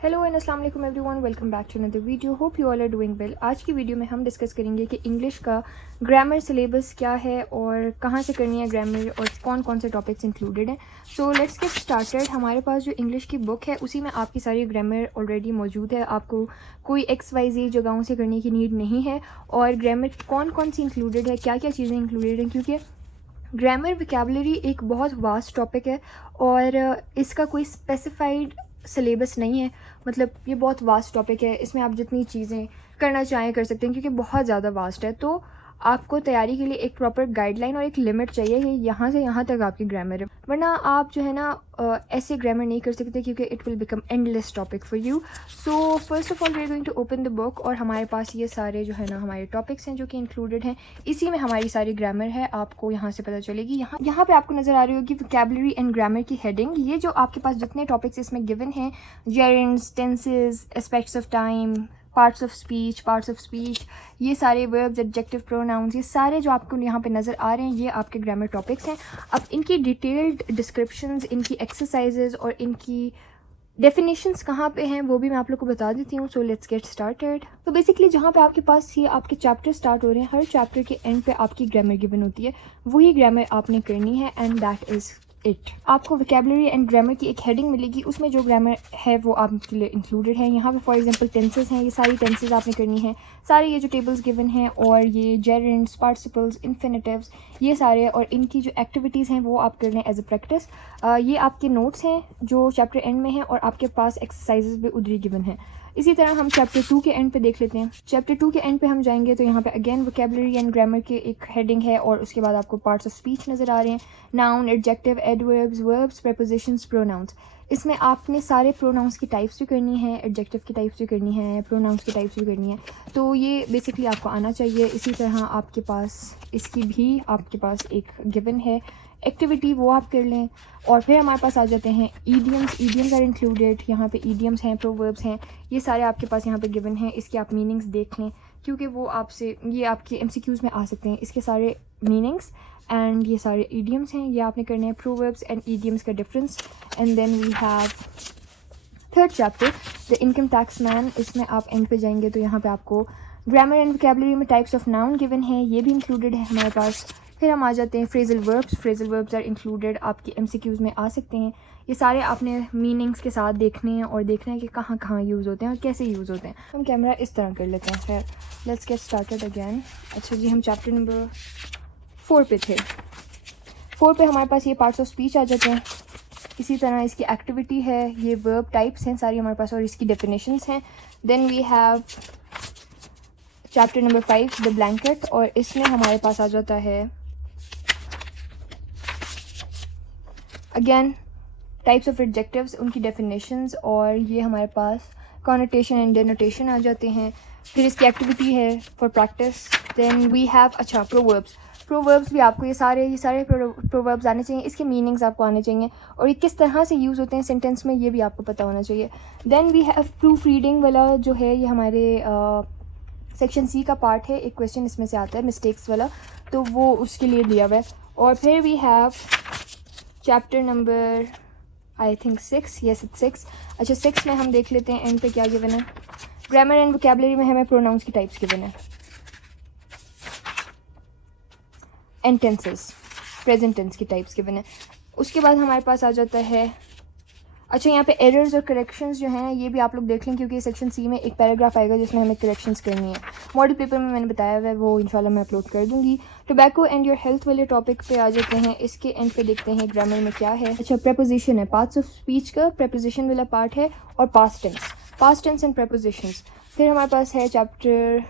Hello and अस्सलाम वालेकुम everyone, welcome back to another video. Hope you all are doing well. आज की video में हम डिस्कस करेंगे कि इंग्लिश का ग्रामर सिलेबस क्या है और कहाँ से करनी है ग्रामर और कौन कौन से टॉपिक्स इंक्लूडेड हैं। So let's get started. हमारे पास जो इंग्लिश की बुक है उसी में आपकी सारी ग्रामर ऑलरेडी मौजूद है। आपको कोई XYZ जगहों से करने की नीड नहीं है। और ग्रामर कौन कौन सी इंक्लूडेड है, क्या क्या चीज़ें इंक्लूडेड हैं, क्योंकि ग्रामर वोकैबुलरी एक बहुत वास्ट टॉपिक है और इसका कोई स्पेसिफाइड सिलेबस नहीं है। मतलब ये बहुत वास्ट टॉपिक है, इसमें आप जितनी चीज़ें करना चाहें कर सकते हैं क्योंकि बहुत ज़्यादा वास्ट है। तो आपको तैयारी के लिए एक प्रॉपर गाइडलाइन और एक लिमिट चाहिए कि यहाँ से यहाँ तक आपकी ग्रामर है, वरना आप जो है ना ऐसे ग्रामर नहीं कर सकते क्योंकि it will become endless topic for you. So first of all we are going to open the book और हमारे पास ये सारे जो है ना हमारे टॉपिक्स हैं जो कि इंक्लूडेड हैं। इसी में हमारी सारी ग्रामर है, आपको यहाँ से पता चलेगी। यहाँ पे आपको नज़र आ रही होगी वोकैबुलरी एंड ग्रामर की हेडिंग। ये जो आपके पास जितने टॉपिक्स इसमें गिवन हैं, gerunds, tenses, aspects of time, parts of speech, ये सारे वर्ब्स, एडजेक्टिव, प्रोनाउंस, ये सारे जो आपको यहाँ पे नज़र आ रहे हैं ये आपके ग्रामर टॉपिक्स हैं। अब इनकी डिटेल्ड डिस्क्रिप्शंस, इनकी एक्सरसाइजेज और इनकी डेफिनेशंस कहाँ पे हैं वो भी मैं आप लोग को बता देती हूँ। So let's get started. तो बेसिकली जहाँ पे आपके पास ये आपके चैप्टर स्टार्ट हो रहे हैं, हर चैप्टर के एंड पे आपकी ग्रामर गिवन होती है, वही ग्रामर आपने करनी है एंड दैट इज़ इट। आपको वोकैबुलरी एंड ग्रामर की एक हेडिंग मिलेगी, उसमें जो ग्रामर है वो आपके लिए इंक्लूडेड है। यहाँ पे फॉर एग्जांपल टेंसेस हैं, ये सारी टेंसेस आपने करनी है, सारे ये जो टेबल्स गिवन हैं और ये जेरेंड्स, पार्टिसिपल्स, इन्फिनेटिव्स, ये सारे और इनकी जो एक्टिविटीज़ हैं वो आप कर लें एज अ प्रैक्टिस। ये आपके नोट्स हैं जो चैप्टर एंड में हैं और आपके पास एक्सरसाइजेज भी उधर ही गिवन हैं। इसी तरह हम चैप्टर 2 के एंड पे देख लेते हैं। चैप्टर 2 के एंड पे हम जाएंगे तो यहाँ पे अगेन वोकैबुलरी एंड ग्रामर के एक हेडिंग है और उसके बाद आपको पार्ट्स ऑफ स्पीच नज़र आ रहे हैं, noun, adjective, adverbs, verbs, prepositions, pronouns. इसमें आपने सारे प्रोनाउंस की टाइप्स भी करनी है, एडजेक्टिव की टाइप्स भी करनी है, प्रोनाउंस की टाइप्स भी करनी है। तो ये बेसिकली आपको आना चाहिए। इसी तरह आपके पास इसकी भी आपके पास एक गिवन है एक्टिविटी, वो आप कर लें। और फिर हमारे पास आ जाते हैं ईडियम्स आर इंक्लूडेड। यहाँ पे ईडियम्स हैं, प्रोवर्ब्स हैं, ये सारे आपके पास यहाँ पे गिवन हैं। इसके आप मीनिंग्स देख लें क्योंकि वो आपसे ये आपके MCQs में आ सकते हैं, इसके सारे मीनिंग्स एंड ये सारे ईडियम्स हैं, ये आपने करने हैं। प्रोवर्ब्स एंड ईडियम्स का difference. And then we have third chapter the income tax man. इसमें आप एंड पे जाएंगे तो यहाँ पे आपको ग्रामर एंड वोकैबुलरी में टाइप्स ऑफ नाउन गिवन है, ये भी इंक्लूडेड है हमारे पास। फिर हम आ जाते हैं फ्रेजल वर्ब्स आर इंक्लूडेड, आपके MCQs में आ सकते हैं। ये सारे आपने मीनिंग्स के साथ देखने हैं और देखना है कि कहाँ कहाँ यूज़ होते हैं और कैसे यूज़ होते हैं। हम कैमरा इस तरह कर लेते हैं। खैर लेट्स गेट स्टार्टेड अगैन। अच्छा जी, हम चैप्टर नंबर 4 पे थे। 4 पे हमारे पास ये पार्ट्स ऑफ स्पीच आ जाते हैं। इसी तरह इसकी एक्टिविटी है, ये वर्ब टाइप्स हैं सारी हमारे पास और इसकी डेफिनेशंस हैं। Then we have chapter number 5 the blanket और इसमें हमारे पास आ जाता है अगेन टाइप्स ऑफ एडजेक्टिव्स, उनकी डेफिनेशंस और ये हमारे पास कॉनोटेशन एंड डेनोटेशन आ जाते हैं। फिर इसकी एक्टिविटी है for practice. Then we have अच्छा प्रोवर्ब्स भी आपको ये सारे प्रोवर्ब्स आने चाहिए, इसके मीनिंग्स आपको आने चाहिए और ये किस तरह से यूज़ होते हैं सेंटेंस में ये भी आपको पता होना चाहिए। Then we have proofreading वाला जो है ये हमारे सेक्शन C का पार्ट है, एक क्वेश्चन इसमें से आता है मिस्टेक्स वाला, तो वो उसके लिए दिया हुआ है। और फिर we have chapter number I think 6, yes it's 6। अच्छा 6 में हम देख लेते हैं एंड पे क्या गिवन है। ग्रामर एंड वोकैबुलरी में हमें प्रोनाउंस की टाइप्स गिवन है एंड टेंसेस, प्रेजेंट टेंस की टाइप्स गिवन है। उसके बाद हमारे पास आ जाता है अच्छा यहाँ पे एरर्स और करेक्शंस जो हैं ये भी आप लोग देख लें क्योंकि सेक्शन C में एक पैराग्राफ आएगा जिसमें हमें करेक्शंस करनी है। मॉडल पेपर में मैंने बताया हुआ है, वो इंशाल्लाह मैं अपलोड कर दूँगी। टोबैको एंड योर हेल्थ वाले टॉपिक पे आ जाते हैं। इसके एंड पे देखते हैं ग्रामर में क्या है। अच्छा प्रेपोजिशन है, पार्ट्स ऑफ स्पीच का प्रेपोजिशन वाला पार्ट है और पास्ट टेंस एंड प्रेपोजिशंस। फिर हमारे पास है chapter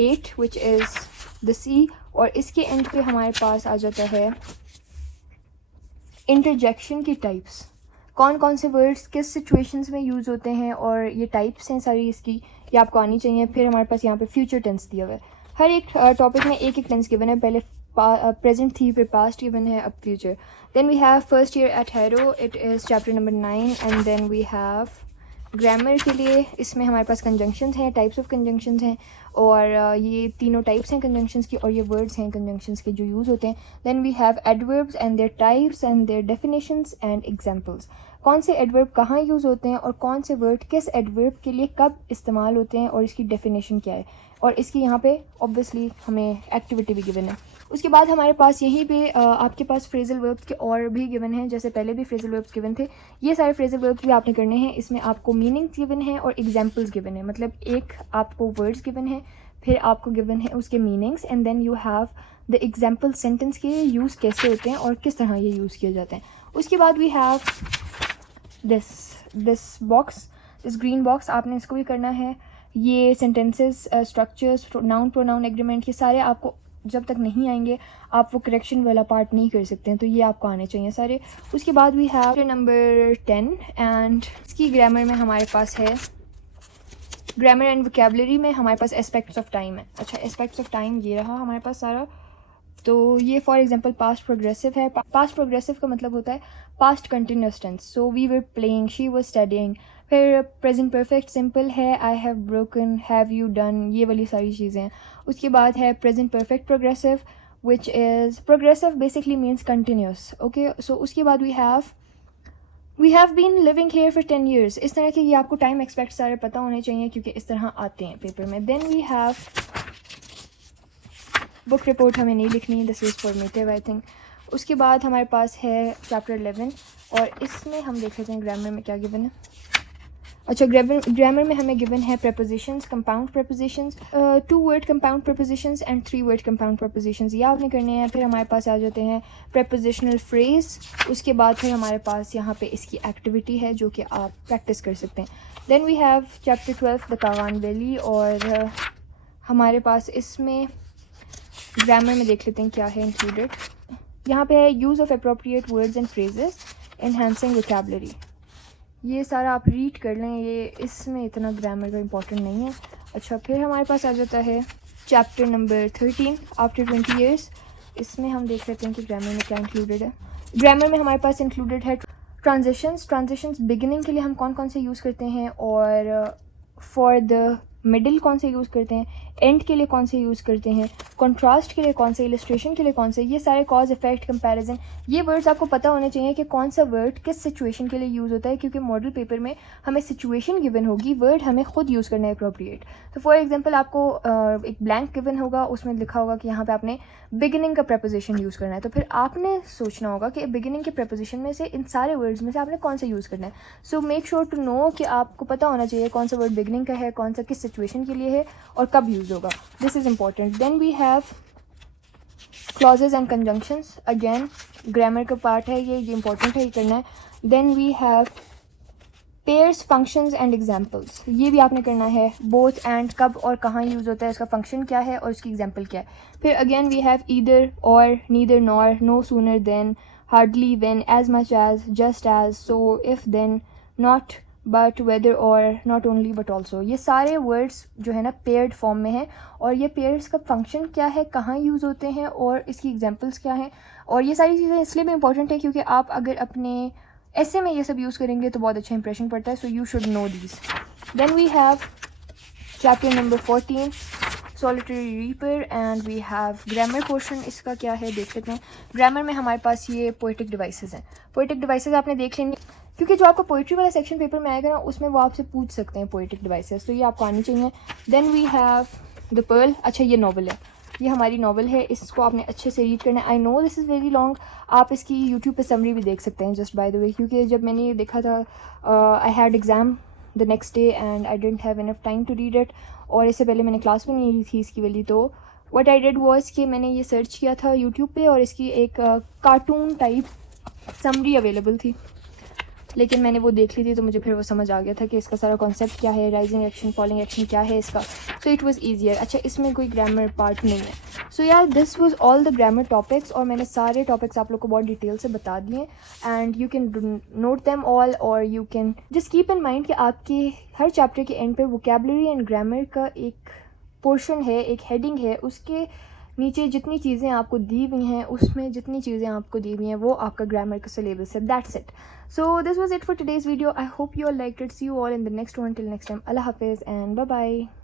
8 which is the C और इसके एंड पे हमारे पास आ जाता है इंटरजेक्शन की टाइप्स, कौन कौन से वर्ड्स किस सिचुएशंस में यूज़ होते हैं और ये टाइप्स हैं सारी इसकी, ये आपको आनी चाहिए। फिर हमारे पास यहाँ पे फ्यूचर टेंस दिया हुआ है, हर एक टॉपिक में एक एक टेंस गिवन है, पहले प्रेजेंट थी, फिर पास्ट गिवन है, अब future. Then we have first year at Harrow, it is chapter number 9 and then we have grammar के लिए इसमें हमारे पास कंजंक्शंस हैं, टाइप्स ऑफ कंजंक्शंस हैं और ये तीनों टाइप्स हैं कंजंक्शंस की और ये वर्ड्स हैं कंजंक्शंस के जो यूज़ होते हैं। Then we have adverbs and their types and their definitions and examples. कौन से एडवर्ब कहाँ यूज़ होते हैं और कौन से वर्ड किस एडवर्ब के लिए कब इस्तेमाल होते हैं और इसकी डेफिनेशन क्या है, और इसकी यहाँ पे ऑब्वियसली हमें एक्टिविटी भी गिवन है। उसके बाद हमारे पास यहीं पे आपके पास फ्रेजल वर्ब्स के और भी गिवन हैं, जैसे पहले भी फ्रेजल वर्ब्स गिवन थे, ये सारे फ्रेजल वर्ब्स भी आपने करने हैं। इसमें आपको मीनिंग्स गिवन है और एग्जांपल्स गिवन है, मतलब एक आपको वर्ड्स गिवन है, फिर आपको गिवन है उसके meanings, and then you have the example sentence के यूज़ कैसे होते हैं और किस तरह ये यूज़ किए जाते हैं। उसके बाद we have this box, this green box, आपने इसको भी करना है। ये sentences, structures, noun pronoun agreement, ये सारे आपको जब तक नहीं आएंगे आप वो करेक्शन वाला पार्ट नहीं कर सकते हैं, तो ये आपको आने चाहिए सारे। उसके बाद वी हैव नंबर 10 एंड इसकी ग्रामर में हमारे पास है, ग्रामर एंड वोकैबुलरी में हमारे पास एस्पेक्ट्स ऑफ टाइम है। अच्छा, एस्पेक्ट्स ऑफ टाइम ये रहा हमारे पास सारा। तो ये फॉर एग्जांपल पास्ट प्रोग्रेसिव है। पास्ट प्रोग्रेसिव का मतलब होता है past continuous tense, so we were playing, she was studying. फिर प्रेजेंट परफेक्ट सिंपल है, I have broken, have you done, ये वाली सारी चीज़ें हैं। उसके बाद है present perfect progressive which is progressive basically means continuous. Okay, so उसके बाद we have been living here for 10 years। इस तरह के ये आपको टाइम एक्सपेक्ट सारे पता होने चाहिए क्योंकि इस तरह आते हैं पेपर में। Then we have book report, हमें नहीं लिखनी, this is formative I think. उसके बाद हमारे पास है चैप्टर 11 और इसमें हम देख लेते हैं ग्रामर में क्या गिवन है। अच्छा, ग्रामर में हमें गिवन है prepositions, compound prepositions, 2 word compound prepositions and 3 word compound prepositions, ये आपने करने हैं। फिर हमारे पास आ जाते हैं prepositional phrase। उसके बाद फिर हमारे पास यहाँ पे इसकी एक्टिविटी है जो कि आप प्रैक्टिस कर सकते हैं। Then we have chapter 12 the कावान वैली, और हमारे पास इसमें ग्रामर में देख लेते हैं क्या है इंक्लूडेड। यहाँ पे है use of appropriate words and phrases, enhancing vocabulary, ये सारा आप रीड कर लें, ये इसमें इतना ग्रामर का इम्पोर्टेंट नहीं है। अच्छा, फिर हमारे पास आ जाता है चैप्टर नंबर 13 आफ्टर 20 years। इसमें हम देख लेते हैं कि ग्रामर में क्या इंक्लूडेड है। ग्रामर में हमारे पास इंक्लूडेड है ट्रांजिशंस बिगिनिंग के लिए हम कौन कौन से यूज़ करते हैं, और फॉर द मिडिल कौन से यूज़ करते हैं, एंड के लिए कौन से यूज़ करते हैं, कॉन्ट्रास्ट के लिए कौन से, इलस्ट्रेशन के लिए कौन से, ये सारे कॉज इफेक्ट कंपैरिजन, ये वर्ड्स आपको पता होने चाहिए कि कौन सा वर्ड किस सिचुएशन के लिए यूज़ होता है, क्योंकि मॉडल पेपर में हमें सिचुएशन गिवन होगी, वर्ड हमें खुद यूज़ करना है अप्रोप्रिएट। तो फॉर एग्जांपल आपको एक ब्लैंक गिवन होगा, उसमें लिखा होगा कि यहाँ पे आपने बिगिनिंग का प्रपोजिशन यूज़ करना है, तो फिर आपने सोचना होगा कि बिगिनिंग के प्रपोजिशन में से इन सारे वर्ड्स में से आपने कौन सा यूज़ करना है। So make sure to know कि आपको पता होना चाहिए कौन सा वर्ड बिगिनिंग का है, कौन सा किस सिचुएशन के लिए है और कब यूज़ होगा, this is important। then we have clauses and conjunctions, again grammar का पार्ट है, ये important है, ये करना है। then we have pairs, functions and examples, ये भी आपने करना है। both and कब और कहाँ यूज़ होता है, इसका फंक्शन क्या है और इसकी एग्जाम्पल क्या है। फिर again we have either or, neither nor, no sooner than, hardly, when, as much as, just as, so, if, then, not, but, whether और, नॉट ओनली बट ऑल्सो, ये सारे वर्ड्स जो है ना पेयर्ड फॉर्म में है, और ये पेयर्स का फंक्शन क्या है, कहाँ यूज़ होते हैं और इसकी एग्जांपल्स क्या हैं। और ये सारी चीज़ें इसलिए भी इंपॉर्टेंट है क्योंकि आप अगर अपने ऐसे में ये सब यूज़ करेंगे तो बहुत अच्छा इंप्रेशन पड़ता है, so you should know these. Then we have chapter number 14 solitary reaper, and we have grammar portion, इसका क्या है देख लेते हैं। ग्रामर में हमारे पास ये पोएटिक डिवाइसेस हैं। पोएटिक डिवाइसेस आपने देख लेंगे क्योंकि जो आपका पोइट्री वाला सेक्शन पेपर में आएगा ना उसमें वो आपसे पूछ सकते हैं पोएटिक डिवाइसेस, तो ये आपको आनी चाहिए। Then we have the pearl, अच्छा ये नॉवल है, ये हमारी नॉवल है, इसको आपने अच्छे से रीड करना है। I know this is very long, आप इसकी यूट्यूब पे समरी भी देख सकते हैं जस्ट बाय द वे, क्योंकि जब मैंने ये देखा था I had exam the next day and I didn't have enough time to read it, और इससे पहले मैंने क्लास भी नहीं ली थी इसकी वाली। तो व्हाट आई डिड वाज कि मैंने ये सर्च किया था यूट्यूब पे और इसकी एक कार्टून टाइप समरी अवेलेबल थी, लेकिन मैंने वो देख ली थी तो मुझे फिर वो समझ आ गया था कि इसका सारा कॉन्सेप्ट क्या है, राइजिंग एक्शन फॉलिंग एक्शन क्या है इसका, सो इट वाज ईजियर। अच्छा, इसमें कोई ग्रामर पार्ट नहीं है। सो यार this was all the grammar topics, और मैंने सारे टॉपिक्स आप लोग को बहुत डिटेल से बता दिए, and you can note them all, और you can just keep in mind कि आपके हर चैप्टर के एंड पे वोकैबुलरी एंड ग्रामर का एक पोर्शन है, एक हेडिंग है, उसके नीचे जितनी चीज़ें आपको दी हुई हैं उसमें जितनी चीज़ें आपको दी हुई हैं वो आपका ग्रामर का सिलेबस है, that's it. So this was it for today's video, I hope you all liked it, see you all in the next one, till next time, अल्लाह हाफिज़ एंड बाय बाय।